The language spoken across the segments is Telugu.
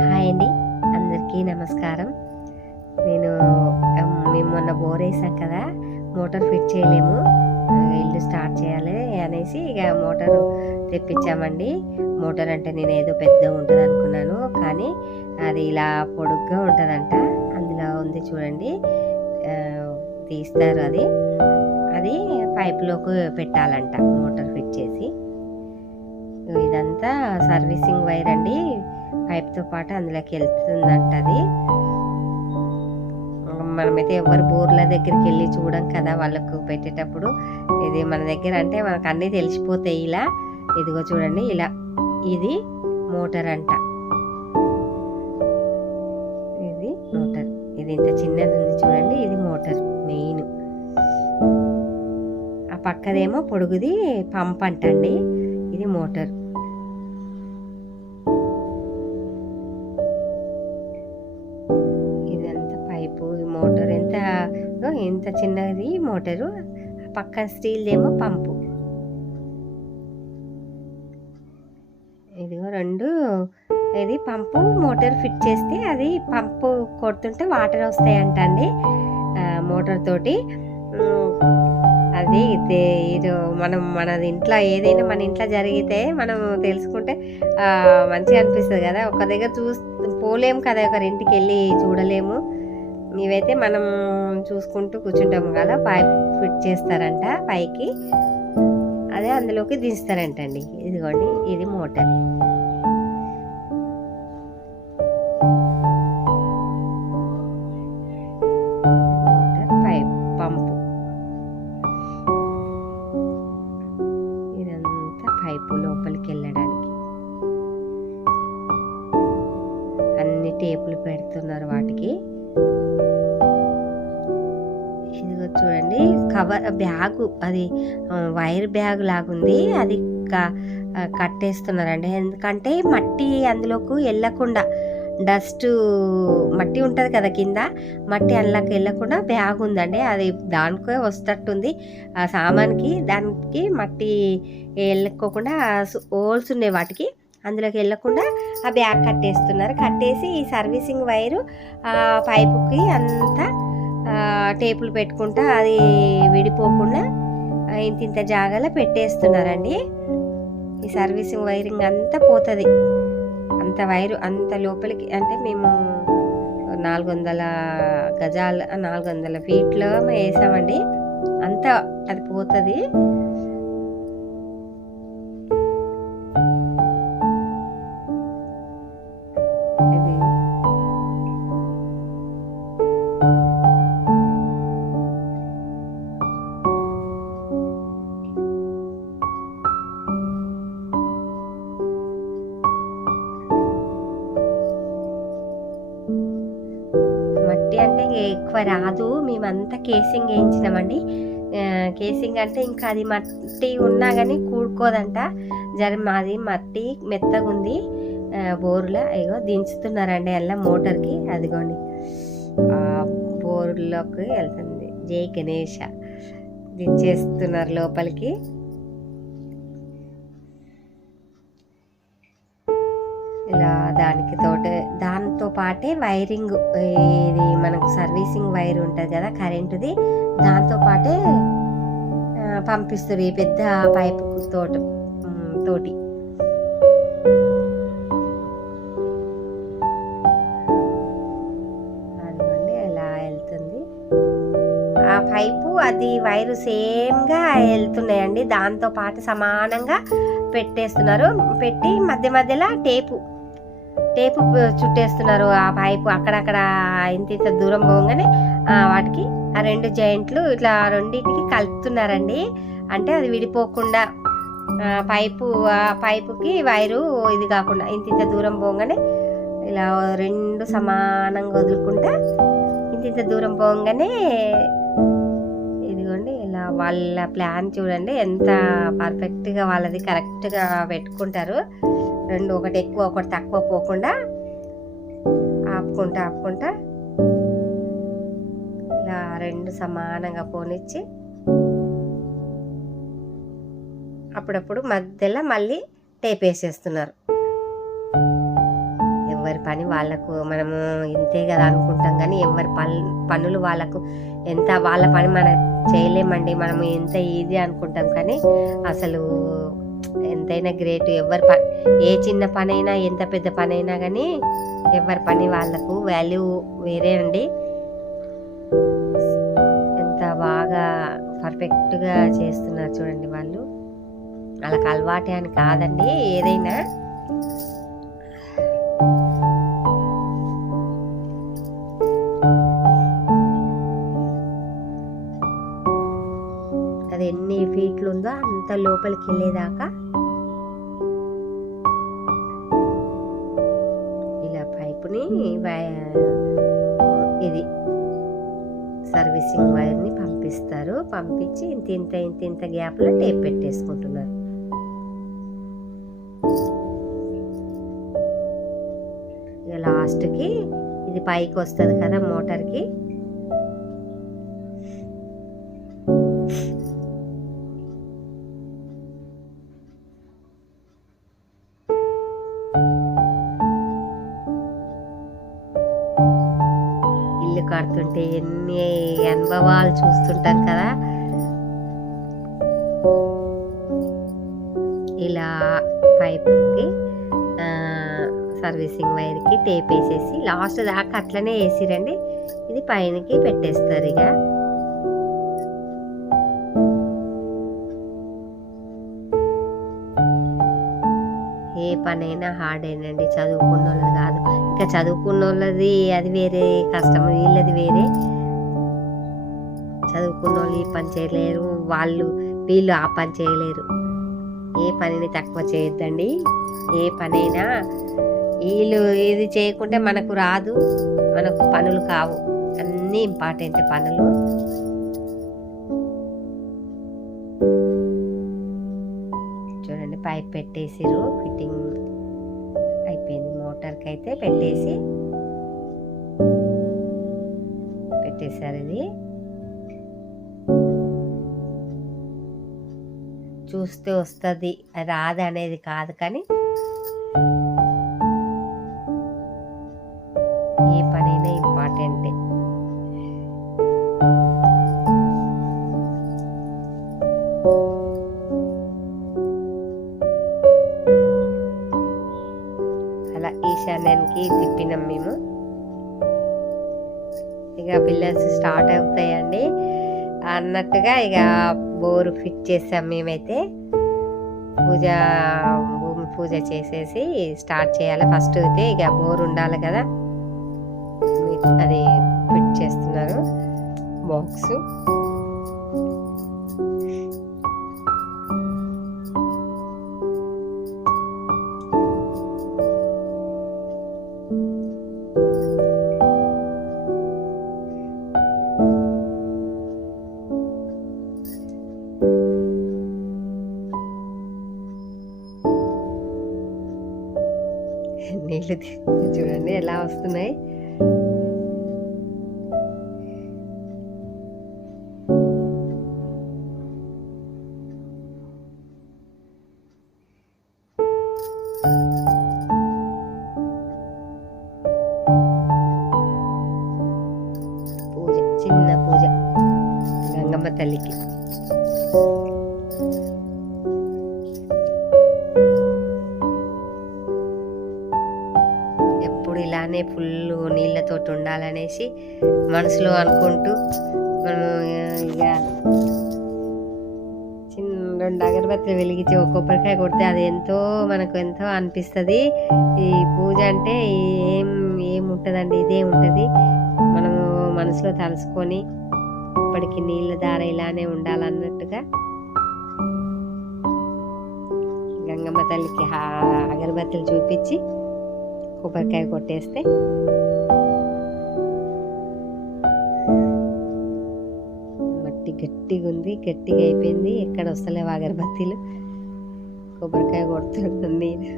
హాయ్ అండి, అందరికీ నమస్కారం. నేను మేము మొన్న బోర్ వేసాం కదా, మోటార్ ఫిట్ చేయలేము, ఇల్లు స్టార్ట్ చేయాలి అనేసి ఇక మోటారు తెప్పించామండి. మోటార్ అంటే నేను ఏదో పెద్దగా ఉంటుంది అనుకున్నాను, కానీ అది ఇలా పొడుగ్గా ఉంటుందంట. అందులో ఉంది చూడండి, తీస్తారు. అది పైప్లోకి పెట్టాలంట మోటార్ ఫిట్ చేసి. ఇదంతా సర్వీసింగ్ వైర్ అండి, పైప్తో పాటు అందులోకి వెళ్తుందంట. అది మనమైతే ఎవరు బోర్ల దగ్గరికి వెళ్ళి చూడం కదా వాళ్ళకు పెట్టేటప్పుడు. ఇది మన దగ్గర అంటే మనకు అన్నీ తెలిసిపోతాయి. ఇలా ఇదిగో చూడండి, ఇలా ఇది మోటార్ అంట. ఇది మోటార్, ఇది ఇంత చిన్నది ఉంది చూడండి, ఇది మోటార్ మెయిన్. ఆ పక్కదేమో పొడుగుది పంప్ అంటండి, ఇది మోటార్. మోటార్ ఎంత చిన్నది మోటారు, పక్కన స్టీల్దేమో పంపు. ఇదిగో రెండు, ఇది పంపు మోటార్ ఫిట్ చేస్తే అది పంపు కొడుతుంటే వాటర్ వస్తాయంట అండి మోటార్ తోటి. అది మనది ఇంట్లో ఏదైనా మన ఇంట్లో జరిగితే మనం తెలుసుకుంటే మంచిగా అనిపిస్తుంది కదా. ఒక దగ్గర పోలేము కదా, ఒకరింటికి వెళ్ళి చూడలేము. ఇవైతే మనం చూసుకుంటూ కూర్చుంటాము కదా. పైప్ ఫిట్ చేస్తారంట పైకి, అదే అందులోకి దించుతారంటండి. ఇదిగోండి, ఇది మోటార్. పైప్ పంపు, ఇదంతా పైపు లోపలికి వెళ్ళడానికి. అన్ని టేపులు పెడుతున్నారు వాటికి. ఇదిగో చూడండి, కవర్ బ్యాగు, అది వైర్ బ్యాగ్ లాగుంది, అది కట్టేస్తున్నారండి. ఎందుకంటే మట్టి అందులోకి వెళ్ళకుండా, డస్ట్ మట్టి ఉంటుంది కదా కింద, మట్టి అందులోకి వెళ్ళకుండా బ్యాగ్ ఉందండి. అది దానికే వస్తట్టుంది ఆ సామాన్కి. దానికి మట్టి వెళ్ళకోకుండా హోల్స్ ఉన్నాయి వాటికి, అందులోకి వెళ్ళకుండా ఆ బ్యాగ్ కట్టేస్తున్నారు. కట్టేసి ఈ సర్వీసింగ్ వైరు పైపుకి అంతా టేపులు పెట్టుకుంటా అది విడిపోకుండా ఇంత జాగాలో పెట్టేస్తున్నారండి. ఈ సర్వీసింగ్ వైరింగ్ అంతా పోతుంది, అంత వైరు అంత లోపలికి. అంటే మేము 400 గజాల 400 ఫీట్లో వేసామండి, అంతా అది పోతుంది. మట్టి అంటే ఎక్కువ రాదు, మేమంతా కేసింగ్ వేయించినామండి. కేసింగ్ అంటే ఇంకా అది మట్టి ఉన్నా కానీ కూడుకోదంట. మాది మట్టి మెత్తగా ఉంది బోరులో. అయ్యో దించుతున్నారండి అలా మోటార్కి. అదిగోండి బోరులోకి వెళ్తుంది. జై గణేష, దించేస్తున్నారు లోపలికి. ఇలా దాంతో పాటే వైరింగ్, ఇది మనకు సర్వీసింగ్ వైర్ ఉంటుంది కదా కరెంటుది, దాంతో పాటే పంపిస్తారు ఈ పెద్ద పైపు తోటి. అదిగోండి ఎలా వెళ్తుంది ఆ పైపు, అది వైరు సేమ్గా వెళ్తున్నాయండి. దాంతో పాటు సమానంగా పెట్టేస్తున్నారు. పెట్టి మధ్య మధ్యలో టేపు చుట్టేస్తున్నారు. ఆ పైపు అక్కడక్కడ ఇంత దూరం పోగానే వాటికి ఆ రెండు జాయింట్లు ఇట్లా రెండింటికి కలుపుతున్నారండి. అంటే అది విడిపోకుండా పైపుకి వైరు ఇది కాకుండా ఇంత దూరం పోగానే ఇలా రెండు సమానంగా వదులుకుంటా ఇంత దూరం పోగానే. ఇదిగోండి, ఇలా వాళ్ళ ప్లాన్ చూడండి, ఎంత పర్ఫెక్ట్గా వాళ్ళది కరెక్ట్గా పెట్టుకుంటారు. రెండు, ఒకటి ఎక్కువ ఒకటి తక్కువ పోకుండా ఆపుకుంటా ఇలా రెండు సమానంగా పోనిచ్చి అప్పుడప్పుడు మధ్యలో మళ్ళీ టేప్ వేసేస్తున్నారు. ఎవరి పని వాళ్ళకు మనము ఇంతే కదా అనుకుంటాం, కానీ ఎవరి పనులు వాళ్ళకు ఎంత వాళ్ళ పని మనం చేయలేమండి. మనము ఎంత ఈజీ అనుకుంటాం, కానీ అసలు ఎంతైనా గ్రేట్. ఏ చిన్న పనైనా ఎంత పెద్ద పనైనా కానీ ఎవరి పని వాళ్ళకు వాల్యూ వేరే అండి. ఎంత బాగా పర్ఫెక్ట్గా చేస్తున్నారు చూడండి వాళ్ళు. వాళ్ళకి అలవాటే అని కాదండి ఏదైనా. అది ఎన్ని ఫీట్లు ఉందో అంత లోపలికి వెళ్ళేదాకా ఇలా పైపుని ఇది సర్వీసింగ్ వైర్ని పంపిస్తారు. పంపించి ఇంత గ్యాప్లో టేప్ పెట్టేసుకుంటున్నారు. ఇక లాస్ట్కి ఇది పైకి వస్తుంది కదా మోటార్కి. ఇల్లు కడుతుంటే ఎన్ని అనుభవాలు చూస్తుంటారు కదా. ఇలా పైప్కి సర్వీసింగ్ వైర్కి టేప్ వేసేసి లాస్ట్ దాకా అట్లనే వేసిరండి. ఇది పైనకి పెట్టేస్తారు. ఇక ఏ పనైనా హార్డ్ అయినండి, చదువుకున్న వాళ్ళది కాదు. ఇంకా చదువుకున్న వాళ్ళది అది వేరే కష్టం, వీళ్ళది వేరే. చదువుకున్న వాళ్ళు ఈ పని చేయలేరు, వీళ్ళు ఆ పని చేయలేరు. ఏ పనిని తక్కువ చేయొద్దండి. ఏ పనైనా వీళ్ళు ఇది చేయకుంటే మనకు రాదు, మనకు పనులు కావు. అన్నీ ఇంపార్టెంట్ పనులు. చూడండి పైప్ పెట్టేసిరు, ఫిట్టింగ్ అయిపోయింది. మోటార్కి అయితే పెట్టేశారు. ఇది చూస్తే వస్తుంది, రాదు అనేది కాదు, కానీ ఏ పనైనా ఇంపార్టెంటే. అలా ఈశాన్యానికి తిప్పినాం మేము. ఇక పిల్లర్స్ స్టార్ట్ అవుతాయండి అన్నట్టుగా ఇక బోరు ఫిట్ చేసాం మేమైతే. భూమి పూజ చేసేసి స్టార్ట్ చేయాలి. ఫస్ట్ అయితే ఇక బోర్ ఉండాలి కదా, అది ఫిట్ చేస్తున్నారు బాక్స్. నీళ్ళు చూడండి ఎలా వస్తున్నాయి. పూజ, చిన్న పూజ గంగమ్మ తల్లికి. ఎప్పుడు ఇలానే ఫుల్ నీళ్ళతో ఉండాలనేసి మనసులో అనుకుంటూ మనం ఇక చిన్న 2 అగరబత్తులు వెలిగించి ఒక కొబ్బరికాయ కొడితే అది మనకు ఎంతో అనిపిస్తుంది. ఈ పూజ అంటే ఏముంటుందండి, ఇదే ఉంటుంది. మనము మనసులో తలుసుకొని ఇప్పటికి నీళ్ళ దార ఇలానే ఉండాలన్నట్టుగా గంగమ్మ తల్లికి అగరబత్తులు చూపించి కొబ్బరికాయ కొట్టేస్తే మట్టి గట్టిగా ఉంది, గట్టిగా అయిపోయింది. ఎక్కడ వస్తలేవు అగరబత్తీలు. కొబ్బరికాయ కొడుతున్నాను నేను.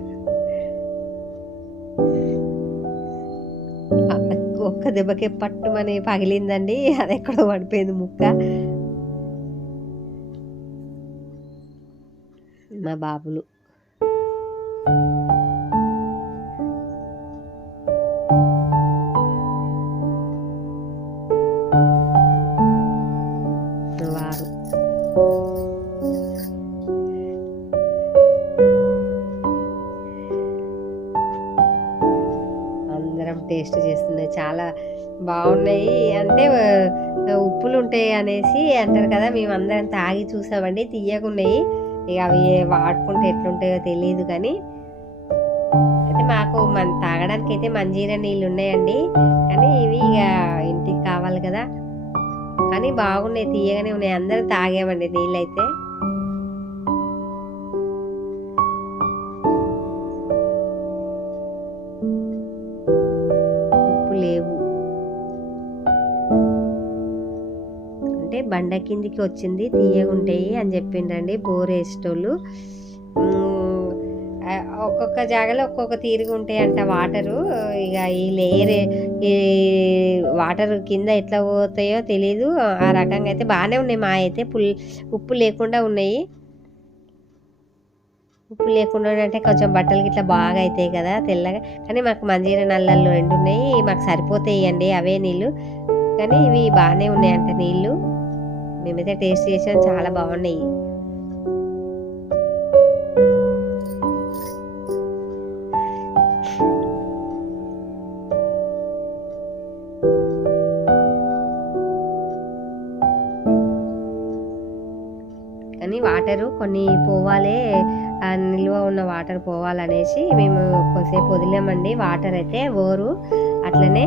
ఒక్క దెబ్బకే పట్టుమని పగిలిందండి, అది ఎక్కడో పడిపోయింది ముక్క. మా బాబులు టేస్ట్ చేస్తున్నాయి, చాలా బాగున్నాయి. అంటే ఉప్పులు ఉంటాయి అనేసి అంటారు కదా, మేమందరం తాగి చూసామండి, తీయగున్నాయి. ఇక అవి వాడుకుంటే ఎట్లుంటాయో తెలియదు కానీ అయితే మాకు తాగడానికి అయితే మంజీరా నీళ్ళు ఉన్నాయండి. కానీ ఇవి ఇక ఇంటికి కావాలి కదా, కానీ బాగున్నాయి, తీయగానే ఉన్నాయి. అందరం తాగామండి నీళ్ళైతే. ఉప్పు లేవు అంటే బండ కిందికి వచ్చింది, తీయగుంటాయి అని చెప్పిండ్రండి బోర్ వేసేటోళ్ళు. ఒక్కొక్క జాగాలో ఒక్కొక్క తీరుగా ఉంటాయంట వాటరు. ఇక ఈ లేయర్ ఈ వాటర్ కింద ఎట్లా పోతాయో తెలీదు. ఆ రకంగా అయితే బాగానే ఉన్నాయి. మా అయితే ఉప్పు లేకుండా ఉన్నాయి. ఉప్పు లేకుండా అంటే కొంచెం బట్టలకి ఇట్లా బాగా అవుతాయి కదా తెల్లగా. కానీ మాకు మంజీరా నల్లలు 2 ఉన్నాయి, మాకు సరిపోతాయి అండి అవే నీళ్ళు. కానీ ఇవి బాగానే ఉన్నాయంట నీళ్ళు. మేమైతే టేస్ట్ చేసాం, చాలా బాగున్నాయి. కానీ వాటరు కొన్ని పోవాలి, నిల్వ ఉన్న వాటర్ పోవాలనేసి మేము కొద్దిసేపు వదిలేమండి. వాటర్ అయితే బోరు అట్లనే